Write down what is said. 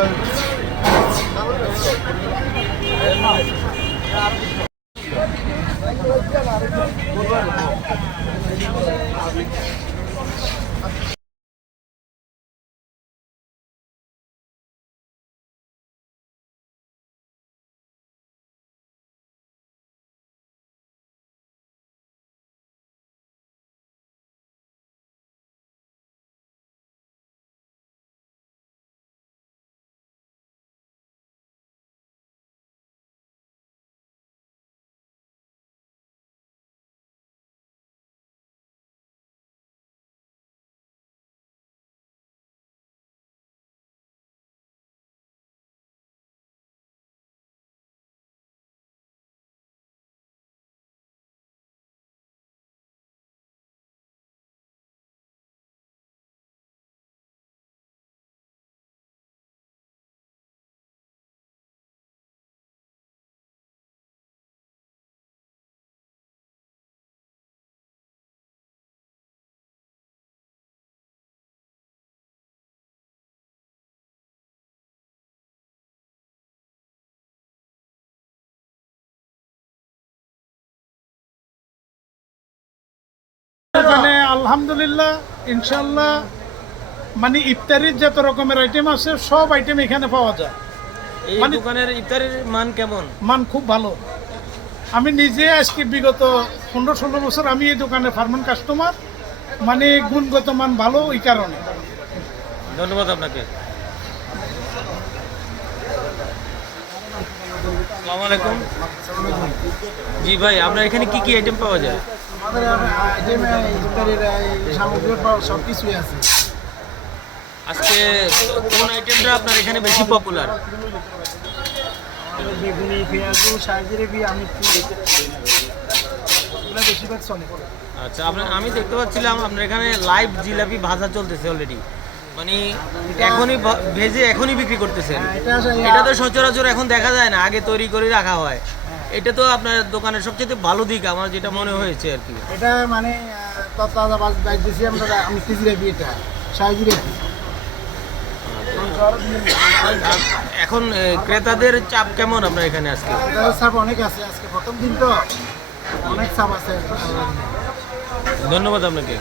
এখানে আলহামদুলিল্লাহ ইনশাল্লাহ মানে ইফতারির যত রকমের আইটেম আছে সব আইটেম এখানে পাওয়া যায়। মানে- দোকানের ইফতারের মান কেমন? মান খুব ভালো। আমি নিজে আজকে বিগত পনেরো ষোলো বছর আমি এই দোকানের ফার্মান কাস্টমার মানে গুণগত মান ভালো ওই কারণে। ধন্যবাদ আপনাকে। আসসালামু আলাইকুম। জি ভাই আপনার এখানে কি কি আইটেম পাওয়া যায়? আমাদের আইটেমে ইফতারের সামগ্রী সব কিছুই আছে। আজকে কোন আইটেমটা আপনার এখানে বেশি পপুলার বেগুনি পেঁয়াজু সাজিরেবি আমি বেশিরভাগ চলে আচ্ছা আপনার আমি দেখতে পাচ্ছিলাম আপনার এখানে লাইভ জিলাপি ভাজা চলতেছে অলরেডি মানে এখনই ভেজে এখনই বিক্রি করতেছেন। হ্যাঁ, এটা এটা তো সচরাচর এখন দেখা যায় না আগে তৈরি করে রাখা হয়। এটা তো আপনার দোকানের সবচেয়ে ভালো দিক আমার যেটা মনে হয়েছে আর কি। এটা মানে দিয়েছি আমরা আমি এখন ক্রেতাদের চাপ কেমন আপনার এখানে আজকে? চাপ অনেক আছে আজকে প্রথম দিন তো অনেক চাপ আছে। ধন্যবাদ আপনাকে।